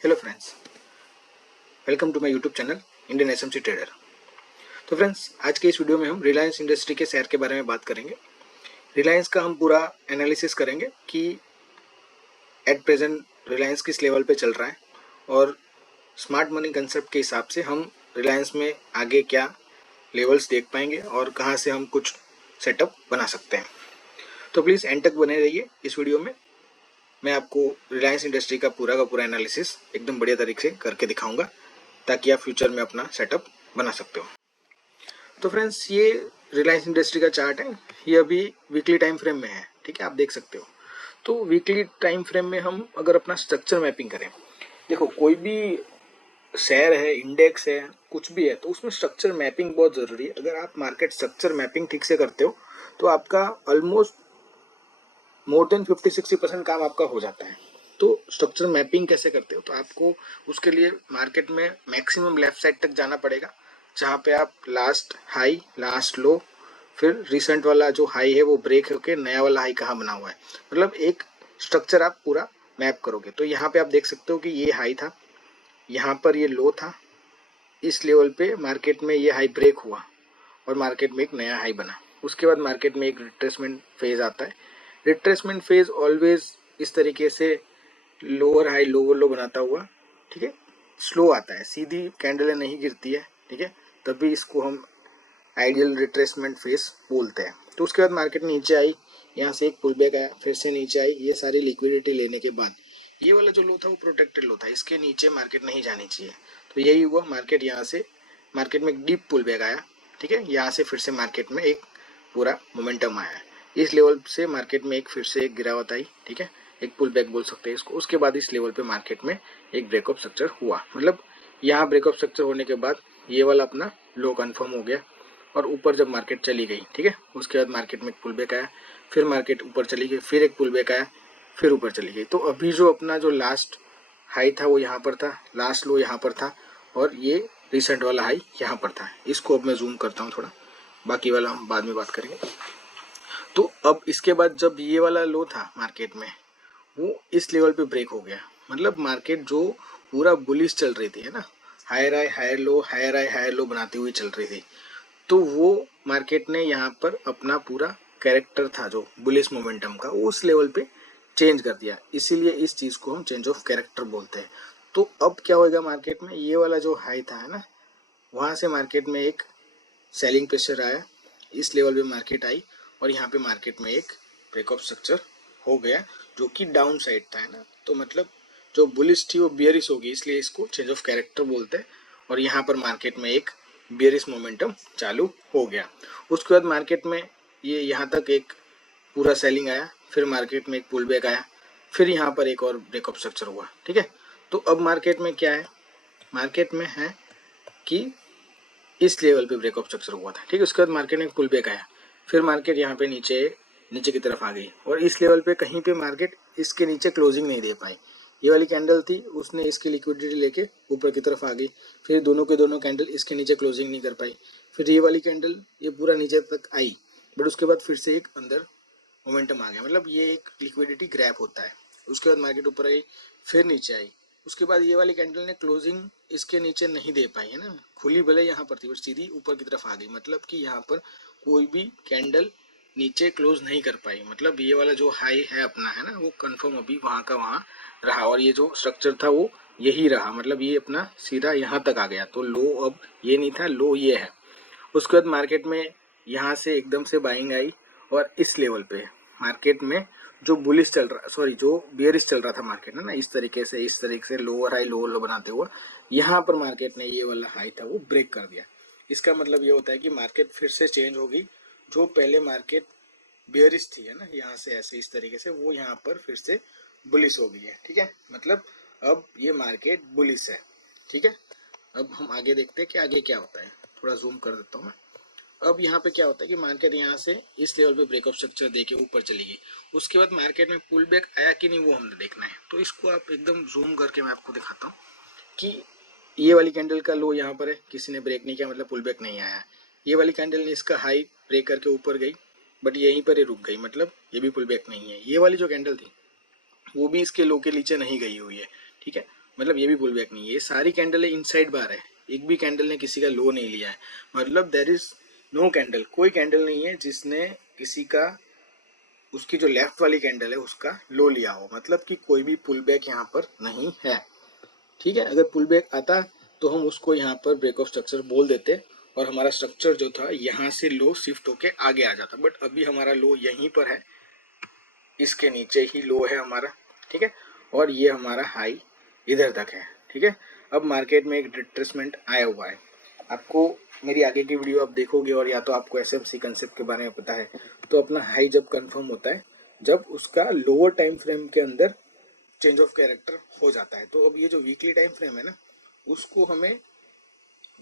Hello friends, welcome to my YouTube channel Indian SMC trader. तो friends, आज के इस वीडियो में हम रिलायंस इंडस्ट्री के शेयर के बारे में बात करेंगे। रिलायंस का हम पूरा एनालिसिस करेंगे कि एट प्रेजेंट रिलायंस किस लेवल पे चल रहा है और स्मार्ट मनी कंसेप्ट के हिसाब से हम रिलायंस में आगे क्या लेवल्स देख पाएंगे और कहाँ से हम कुछ सेटअप बना सकते हैं। तो प्लीज़ एंड तक बने रहिए इस वीडियो में। मैं आपको रिलायंस इंडस्ट्री का पूरा एनालिसिस एकदम बढ़िया तरीके से करके दिखाऊंगा ताकि आप फ्यूचर में अपना सेटअप बना सकते हो। तो फ्रेंड्स, ये रिलायंस इंडस्ट्री का चार्ट है। ये अभी वीकली टाइम फ्रेम में है, ठीक है, आप देख सकते हो। तो वीकली टाइम फ्रेम में हम अगर अपना स्ट्रक्चर मैपिंग करें, देखो कोई भी शेयर है, इंडेक्स है, कुछ भी है, तो उसमें स्ट्रक्चर मैपिंग बहुत ज़रूरी है। अगर आप मार्केट स्ट्रक्चर मैपिंग ठीक से करते हो तो आपका ऑलमोस्ट मोर देन 50-60% काम आपका हो जाता है। तो स्ट्रक्चर मैपिंग कैसे करते हो, तो आपको उसके लिए मार्केट में मैक्सिमम लेफ्ट साइड तक जाना पड़ेगा, जहाँ पे आप लास्ट हाई, लास्ट लो, फिर रिसेंट वाला जो हाई है वो ब्रेक होके नया वाला हाई कहाँ बना हुआ है, मतलब एक स्ट्रक्चर आप पूरा मैप करोगे। तो यहाँ पे आप देख सकते हो कि ये हाई था, यहाँ पर ये लो था, इस लेवल पे मार्केट में ये हाई ब्रेक हुआ और मार्केट में एक नया हाई बना। उसके बाद मार्केट में एक रिट्रेसमेंट फेज आता है। रिट्रेसमेंट फेज ऑलवेज इस तरीके से लोअर हाई लोअर लो बनाता हुआ, ठीक है, स्लो आता है, सीधी कैंडल नहीं गिरती है, ठीक है, तभी इसको हम आइडियल रिट्रेसमेंट फेज बोलते हैं। तो उसके बाद मार्केट नीचे आई, यहाँ से एक पुल बैक आया, फिर से नीचे आई, ये सारी लिक्विडिटी लेने के बाद ये वाला जो लो था वो प्रोटेक्टेड लो था, इसके नीचे मार्केट नहीं जानी चाहिए। तो यही हुआ, मार्केट यहाँ से मार्केट में एक डीप पुल बैक आया, ठीक है, यहाँ से फिर से मार्केट में एक पूरा मोमेंटम आया, इस लेवल से मार्केट में एक फिर से एक गिरावट आई, ठीक है, एक पुल बैक बोल सकते हैं इसको। उसके बाद इस लेवल पे मार्केट में एक ब्रेकअप स्ट्रक्चर हुआ, मतलब यहाँ ब्रेकअप स्ट्रक्चर होने के बाद ये वाला अपना लो कंफर्म हो गया और ऊपर जब मार्केट चली गई, ठीक है, उसके बाद मार्केट में एक पुल बैक आया, फिर मार्केट ऊपर चली गई, फिर एक पुल बैक आया, फिर ऊपर चली गई। तो अभी जो अपना जो लास्ट हाई था वो यहाँ पर था, लास्ट लो यहाँ पर था और ये रिसेंट वाला हाई यहाँ पर था। इसको अब मैं जूम करता हूँ थोड़ा, बाकी वाला हम बाद में बात करेंगे। तो अब इसके बाद जब ये वाला लो था मार्केट में, वो इस लेवल पे ब्रेक हो गया, मतलब मार्केट जो पूरा बुलिश चल रही थी, है ना, higher high higher low, higher high higher low बनाती हुई चल रही थी, तो वो मार्केट ने यहाँ पर अपना पूरा कैरेक्टर था जो बुलिश मोमेंटम का, वो उस लेवल पे चेंज कर दिया। इसीलिए इस चीज़ को हम चेंज ऑफ कैरेक्टर बोलते हैं। तो अब क्या होगा मार्केट में, ये वाला जो हाई था, है ना, वहाँ से मार्केट में एक सेलिंग प्रेशर आया, इस लेवल पे मार्केट आई और यहाँ पे मार्केट में एक ब्रेकअप स्ट्रक्चर हो गया जो कि डाउन साइड था, है ना। तो मतलब जो बुलिश थी वो बियरिश होगी, इसलिए इसको चेंज ऑफ कैरेक्टर बोलते हैं। और यहाँ पर मार्केट में एक बियरिश मोमेंटम चालू हो गया। उसके बाद मार्केट में ये यहाँ तक एक पूरा सेलिंग आया, फिर मार्केट में एक पुल बैक आया, फिर यहाँ पर एक और ब्रेकअप स्ट्रक्चर हुआ, ठीक है। तो अब मार्केट में क्या है, मार्केट में है कि इस लेवल पे ब्रेकअप स्ट्रक्चर हुआ था, ठीक है। उसके बाद मार्केट में एक पुल बैक आया, फिर मार्केट यहाँ पे नीचे नीचे की तरफ आ गई और इस लेवल पे कहीं पे मार्केट इसके नीचे क्लोजिंग नहीं दे पाई। ये वाली कैंडल थी, उसने इसकी लिक्विडिटी लेके ऊपर की तरफ आ गई, फिर दोनों के दोनों कैंडल इसके नीचे क्लोजिंग नहीं कर पाई, फिर ये वाली कैंडल ये पूरा नीचे तक आई, बट उसके बाद फिर से एक अंदर मोमेंटम आ गया, मतलब ये एक लिक्विडिटी ग्रैब होता है। उसके बाद मार्केट ऊपर आई, फिर नीचे आई, उसके बाद ये वाली कैंडल ने क्लोजिंग इसके नीचे नहीं दे पाई, है ना, खुली भले यहाँ पर थी बट सीधी ऊपर की तरफ आ गई, मतलब कि यहाँ पर कोई भी कैंडल नीचे क्लोज नहीं कर पाई, मतलब ये वाला जो हाई है अपना, है ना, वो कंफर्म अभी वहाँ का वहाँ रहा और ये जो स्ट्रक्चर था वो यही रहा, मतलब ये अपना सीधा यहाँ तक आ गया। तो लो अब ये नहीं था, लो ये है। उसके बाद मार्केट में यहाँ से एकदम से बाइंग आई और इस लेवल पे मार्केट में जो बुलिश चल रहा, सॉरी जो बियरिश चल रहा था मार्केट है ना, इस तरीके से लोअर हाई लोअर लो बनाते हुआ यहाँ पर मार्केट ने ये वाला हाई था वो ब्रेक कर दिया। इसका मतलब ये होता है कि मार्केट फिर से चेंज होगी, जो पहले मार्केट बियरिश थी, है ना, यहाँ से ऐसे इस तरीके से वो यहाँ पर फिर से बुलिश हो गई है, ठीक है, मतलब अब ये मार्केट बुलिश है, ठीक है। अब हम आगे देखते हैं कि आगे क्या होता है, थोड़ा जूम कर देता हूँ मैं। अब यहाँ पे क्या होता है कि मार्केट यहाँ से इस लेवल पे ब्रेकअप स्ट्रक्चर देके ऊपर चली गई, उसके बाद मार्केट में पुल बैक आया कि नहीं वो हमने देखना है। तो इसको आप एकदम जूम करके मैं आपको दिखाता हूँ कि ये वाली कैंडल का लो यहाँ पर है, किसी ने ब्रेक नहीं किया, मतलब पुल बैक नहीं आया। ये वाली कैंडल ने इसका हाई ब्रेक करके ऊपर गई बट यहीं पर ही रुक गई, मतलब ये भी पुल बैक नहीं है। ये वाली जो कैंडल थी वो भी इसके लो के नीचे नहीं गई हुई है, ठीक है, मतलब ये भी पुल बैक नहीं है, ये सारी कैंडल इनसाइड बार है, एक भी कैंडल ने किसी का लो नहीं लिया है। मतलब देयर इज नो कैंडल, कोई कैंडल नहीं है जिसने किसी का, उसकी जो लेफ्ट वाली कैंडल है उसका लो लिया हो, मतलब कि कोई भी पुल बैक यहाँ पर नहीं है। ठीक है, अगर पुल बैक आता तो हम उसको यहाँ पर ब्रेक ऑफ स्ट्रक्चर बोल देते और हमारा स्ट्रक्चर जो था यहाँ से लो शिफ्ट होके आगे आ जाता, बट अभी हमारा लो यहीं पर है, इसके नीचे ही लो है हमारा। ठीक है, और ये हमारा हाई इधर तक है। ठीक है, अब मार्केट में एक रिट्रेसमेंट आया हुआ है, आपको मेरी आगे की वीडियो आप देखोगे और या तो आपको एसएमसी कंसेप्ट के बारे में पता है, तो अपना हाई जब कंफर्म होता है जब उसका लोअर टाइम फ्रेम के अंदर चेंज ऑफ कैरेक्टर हो जाता है। तो अब ये जो वीकली टाइम फ्रेम है ना, उसको हमें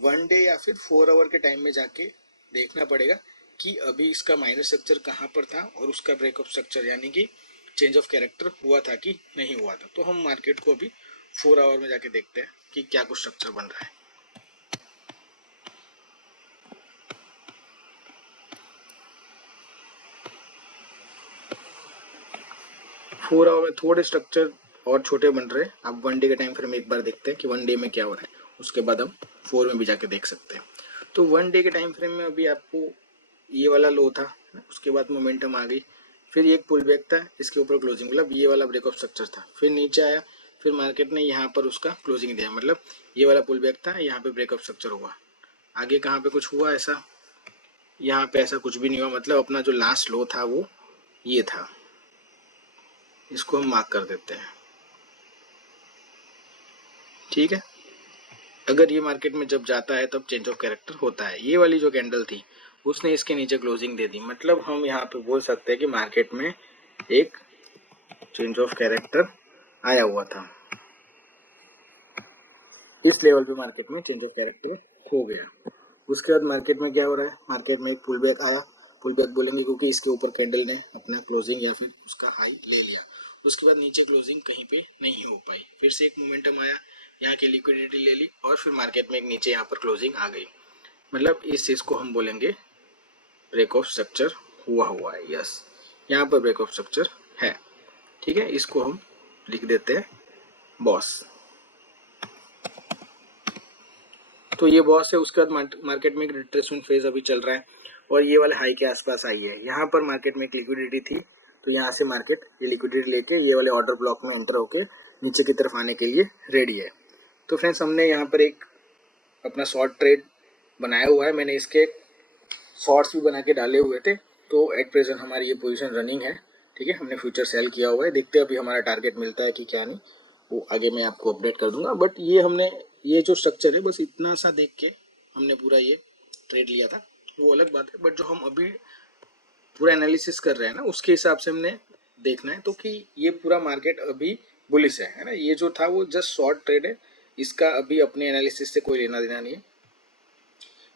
1 डे या फिर 4 आवर के टाइम में जाके देखना पड़ेगा कि अभी इसका माइनर स्ट्रक्चर कहाँ पर था और उसका ब्रेकअप स्ट्रक्चर यानी कि चेंज ऑफ कैरेक्टर हुआ था कि नहीं हुआ था। तो हम मार्केट को अभी 4 आवर में जाके देखते हैं कि क्या कुछ स्ट्रक्चर बन रहा है। 4 आवर में थोड़े स्ट्रक्चर और छोटे बन रहे हैं। आप 1 डे के टाइम फ्रेम एक बार देखते हैं कि 1 डे में क्या हो रहा है, उसके बाद हम 4 में भी जाके देख सकते हैं। तो 1 डे के टाइम फ्रेम में अभी आपको ये वाला लो था, उसके बाद मोमेंटम आ गई, फिर एक पुल बैक था, इसके ऊपर क्लोजिंग, मतलब ये वाला ब्रेक ऑफ स्ट्रक्चर था, फिर नीचे आया, फिर मार्केट ने यहाँ पर उसका क्लोजिंग दिया, मतलब ये वाला पुल बैक था, यहाँ पे ब्रेक ऑफ स्ट्रक्चर हुआ। आगे कहाँ पे कुछ हुआ ऐसा? यहाँ पे ऐसा कुछ भी नहीं हुआ, मतलब अपना जो लास्ट लो था वो ये था, इसको हम मार्क कर देते हैं। ठीक है, अगर ये मार्केट में जब जाता है तब चेंज ऑफ कैरेक्टर होता है। ये वाली जो कैंडल थी उसने इसके नीचे क्लोजिंग दे दी, मतलब हम यहाँ पे बोल सकते हैं कि मार्केट में एक चेंज ऑफ कैरेक्टर आया हुआ था, इस लेवल पे मार्केट में चेंज ऑफ कैरेक्टर हो गया। उसके बाद मार्केट में क्या हो रहा है, मार्केट में एक पुल बैक आया, पुल बैक बोलेंगे क्योंकि इसके ऊपर कैंडल ने अपना क्लोजिंग या फिर उसका हाई ले लिया। उसके बाद नीचे क्लोजिंग कहीं पे नहीं हो पाई, फिर से एक मोमेंटम आया, यहाँ की लिक्विडिटी ले ली और फिर मार्केट में एक नीचे यहाँ पर क्लोजिंग आ गई। मतलब इस चीज को हम बोलेंगे ब्रेक ऑफ स्ट्रक्चर हुआ है। यस, यहाँ पर ब्रेक ऑफ स्ट्रक्चर है। ठीक है, इसको हम लिख देते हैं बॉस। तो ये बॉस है। उसके बाद मार्केट में एक रिट्रेसमेंट फेज अभी चल रहा है और ये वाले हाई के आसपास आई है। यहाँ पर मार्केट में एक लिक्विडिटी थी, तो यहाँ से मार्केट ये लिक्विडिटी लेके ये वाले ऑर्डर ब्लॉक में एंटर होके नीचे की तरफ आने के लिए रेडी है। तो फ्रेंड्स, हमने यहाँ पर एक अपना शॉर्ट ट्रेड बनाया हुआ है, मैंने इसके शॉर्ट्स भी बना के डाले हुए थे। तो एट प्रेजेंट हमारी ये पोजीशन रनिंग है। ठीक है, हमने फ्यूचर सेल किया हुआ है, देखते हैं अभी हमारा टारगेट मिलता है कि क्या नहीं, वो आगे मैं आपको अपडेट कर दूंगा। बट ये हमने ये जो स्ट्रक्चर है बस इतना सा देख के हमने पूरा ये ट्रेड लिया था, वो अलग बात है। बट जो हम अभी पूरा एनालिसिस कर रहे हैं ना, उसके हिसाब से हमने देखना है तो कि ये पूरा मार्केट अभी बुलिश है ना। ये जो था वो जस्ट शॉर्ट ट्रेड है, इसका अभी अपने एनालिसिस से कोई लेना देना नहीं है।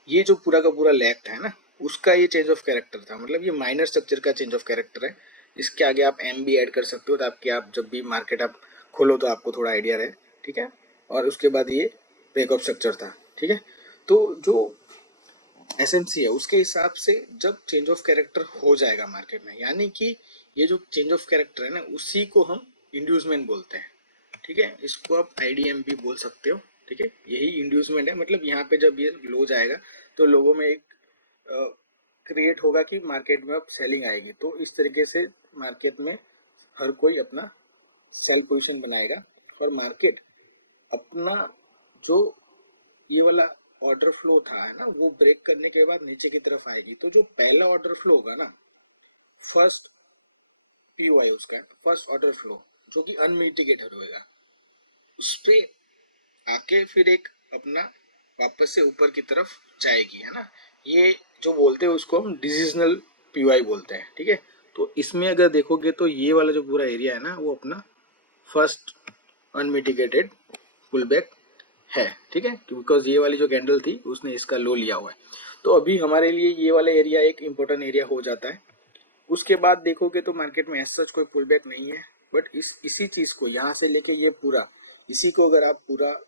ये जो पूरा का पूरा लैग है ना, उसका ये चेंज ऑफ कैरेक्टर था, मतलब ये माइनर स्ट्रक्चर का चेंज ऑफ कैरेक्टर है। इसके आगे आप एम भी ऐड कर सकते हो ताकि आप जब भी मार्केट आप खोलो तो आपको थोड़ा आइडिया रहे। ठीक है, और उसके बाद ये ब्रेक ऑफ स्ट्रक्चर था। ठीक है, तो जो एसएमसी है उसके हिसाब से जब चेंज ऑफ कैरेक्टर हो जाएगा मार्केट में, यानी कि ये जो चेंज ऑफ कैरेक्टर है ना, उसी को हम इंड्यूसमेंट बोलते हैं। ठीक है, इसको आप आईडीएम भी बोल सकते हो। ठीक है, यही इंड्यूसमेंट है, मतलब यहाँ पे जब ये लो जाएगा तो लोगों में एक क्रिएट होगा कि मार्केट में अब सेलिंग आएगी, तो इस तरीके से मार्केट में हर कोई अपना सेल पोजीशन बनाएगा और मार्केट अपना जो ये वाला ऑर्डर फ्लो था है ना, वो ब्रेक करने के बाद नीचे की तरफ आएगी। तो जो पहला ऑर्डर फ्लो होगा ना, फर्स्ट पीओआई उसका फर्स्ट ऑर्डर फ्लो, जो कि अनमिटिगेटेड होएगा, उस पे आके फिर एक अपना वापस से ऊपर की तरफ जाएगी है ना। ये जो बोलते हैं उसको हम डिसीजनल पीवाई बोलते हैं। ठीक है, तो इसमें अगर देखोगे तो ये वाला जो पूरा एरिया है ना, वो अपना फर्स्ट अनमिटिगेटेड पुल बैक है। ठीक है, बिकॉज ये वाली जो कैंडल थी उसने इसका लो लिया हुआ है। तो अभी हमारे लिए ये वाला एरिया एक इम्पोर्टेंट एरिया हो जाता है। उसके बाद देखोगे तो मार्केट में ऐसा कोई पुल बैक नहीं है, बट इसी चीज को यहाँ से लेके ये पूरा, इसी को अगर आप पूरा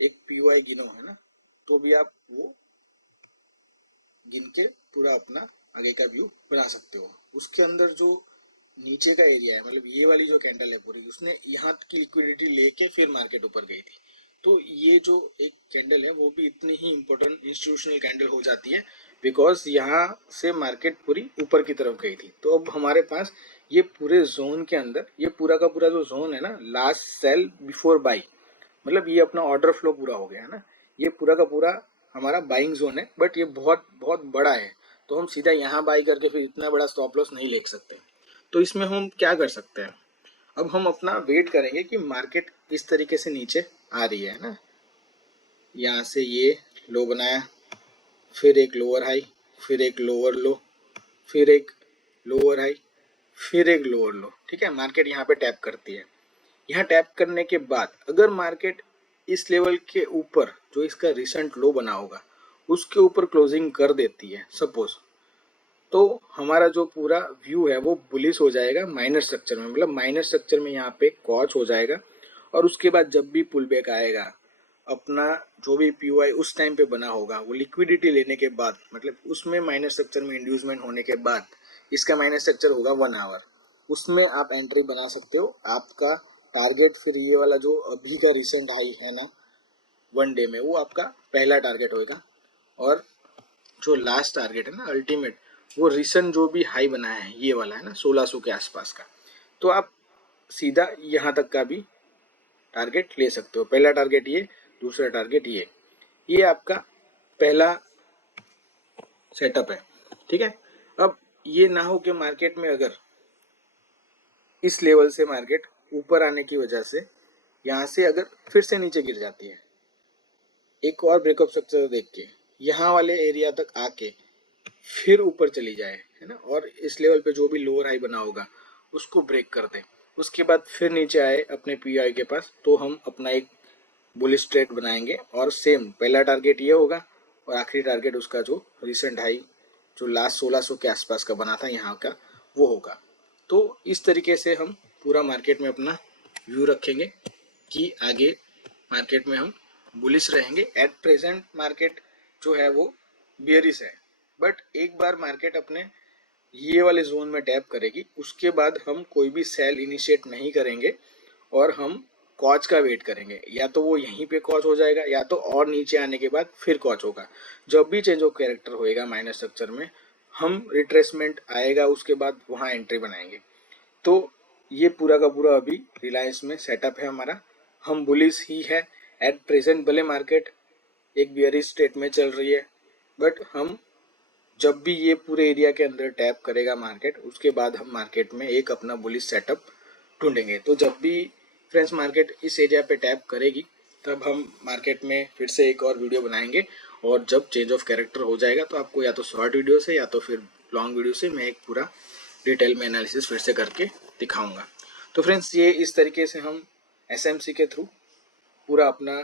एक पीवाई गिनो है ना, तो भी आप वो गिन के पूरा अपना आगे का व्यू बना सकते हो। उसके अंदर जो नीचे का एरिया है, मतलब ये वाली जो कैंडल है पूरी, उसने यहाँ की लिक्विडिटी लेके फिर मार्केट ऊपर गई थी। तो ये जो एक कैंडल है वो भी इतनी ही इम्पोर्टेंट इंस्टीट्यूशनल कैंडल हो जाती है, बिकॉज यहाँ से मार्केट पूरी ऊपर की तरफ गई थी। तो अब हमारे पास ये पूरे जोन के अंदर, ये पूरा का पूरा जो जोन है ना, लास्ट सेल बिफोर बाई, मतलब ये अपना ऑर्डर फ्लो पूरा हो गया है ना, ये पूरा का पूरा हमारा बाइंग जोन है। बट ये बहुत बहुत बड़ा है, तो हम सीधा यहाँ बाई करके फिर इतना बड़ा स्टॉप लॉस नहीं ले सकते। तो इसमें हम क्या कर सकते हैं, अब हम अपना वेट करेंगे कि मार्केट इस तरीके से नीचे आ रही है ना, यहाँ से ये लो बनाया, फिर एक लोअर हाई, फिर एक लोअर लो, फिर एक लोअर हाई, फिर एक लोअर लो। ठीक है, मार्केट यहाँ पे टैप करती है। यहाँ टैप करने के बाद अगर मार्केट इस लेवल के ऊपर जो इसका रिसेंट लो बना होगा उसके ऊपर क्लोजिंग कर देती है सपोज, तो हमारा जो पूरा व्यू है वो बुलिश हो जाएगा माइनर स्ट्रक्चर में, मतलब माइनर स्ट्रक्चर में यहाँ पे कॉच हो जाएगा। और उसके बाद जब भी पुल बैक आएगा, अपना जो भी पीओआई उस टाइम पे बना होगा वो लिक्विडिटी लेने के बाद, मतलब उसमें माइनर स्ट्रक्चर में इंड्यूसमेंट होने के बाद इसका माइनर स्ट्रक्चर होगा 1 आवर, उसमें आप एंट्री बना सकते हो। आपका टारगेट फिर ये वाला जो अभी का रिसेंट हाई है ना 1 डे में, वो आपका पहला टारगेट होगा। और जो लास्ट टारगेट है ना अल्टीमेट, वो रिसेंट जो भी हाई बना है ये वाला है ना 1600 के आसपास का, तो आप सीधा यहाँ तक का भी टारगेट ले सकते हो। पहला टारगेट ये, दूसरा टारगेट ये आपका पहला सेटअप है। ठीक है, अब ये ना हो कि मार्केट में अगर इस लेवल से मार्केट ऊपर आने की वजह से यहाँ से अगर फिर से नीचे गिर जाती है, एक और ब्रेकअप स्ट्रक्चर देख के यहाँ वाले एरिया तक आके फिर ऊपर चली जाए है ना, और इस लेवल पे जो भी लोअर हाई बना होगा उसको ब्रेक कर दे, उसके बाद फिर नीचे आए अपने पीआई के पास, तो हम अपना एक बुलिश ट्रेड बनाएंगे। और सेम पहला टारगेट ये होगा और आखिरी टारगेट उसका जो रिसेंट हाई जो लास्ट 1600 के आसपास का बना था यहाँ का, वो होगा। तो इस तरीके से हम पूरा मार्केट में अपना व्यू रखेंगे कि आगे मार्केट में हम बुलिश रहेंगे। एट प्रेजेंट मार्केट जो है वो बियरिश है, बट एक बार मार्केट अपने ये वाले जोन में टैप करेगी उसके बाद हम कोई भी सेल इनिशिएट नहीं करेंगे और हम कॉच का वेट करेंगे। या तो वो यहीं पे कॉच हो जाएगा या तो और नीचे आने के बाद फिर कॉच होगा। जब भी चेंज ऑफ कैरेक्टर होएगा माइनर स्ट्रक्चर में, हम रिट्रेसमेंट आएगा उसके बाद वहाँ एंट्री बनाएंगे। तो ये पूरा का पूरा अभी रिलायंस में सेटअप है हमारा। हम बुलिश ही है एट प्रेजेंट, भले मार्केट एक बियरिश स्टेट में चल रही है, बट हम जब भी ये पूरे एरिया के अंदर टैप करेगा मार्केट उसके बाद हम मार्केट में एक अपना बुलिश सेटअप ढूंढेंगे। तो जब भी फ्रेंड्स मार्केट इस एरिया पे टैप करेगी तब हम मार्केट में फिर से एक और वीडियो बनाएंगे, और जब चेंज ऑफ कैरेक्टर हो जाएगा तो आपको या तो शॉर्ट वीडियो से या तो फिर लॉन्ग वीडियो से मैं एक पूरा डिटेल में एनालिसिस फिर से करके दिखाऊंगा। तो फ्रेंड्स ये इस तरीके से हम एसएमसी के थ्रू पूरा अपना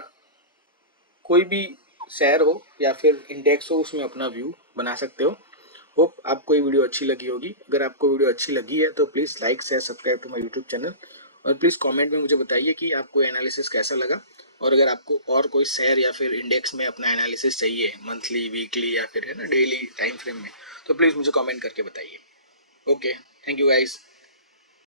कोई भी शेयर हो या फिर इंडेक्स हो उसमें अपना व्यू बना सकते हो। होप आपको ये वीडियो अच्छी लगी होगी। अगर आपको वीडियो अच्छी लगी है तो please like share subscribe to my YouTube channel, और प्लीज़ कमेंट में मुझे बताइए कि आपको एनालिसिस कैसा लगा। और अगर आपको और कोई शेयर या फिर इंडेक्स में अपना एनालिसिस चाहिए मंथली वीकली या फिर है ना डेली टाइम फ्रेम में, तो प्लीज़ मुझे कमेंट करके बताइए। Okay, thank you guys.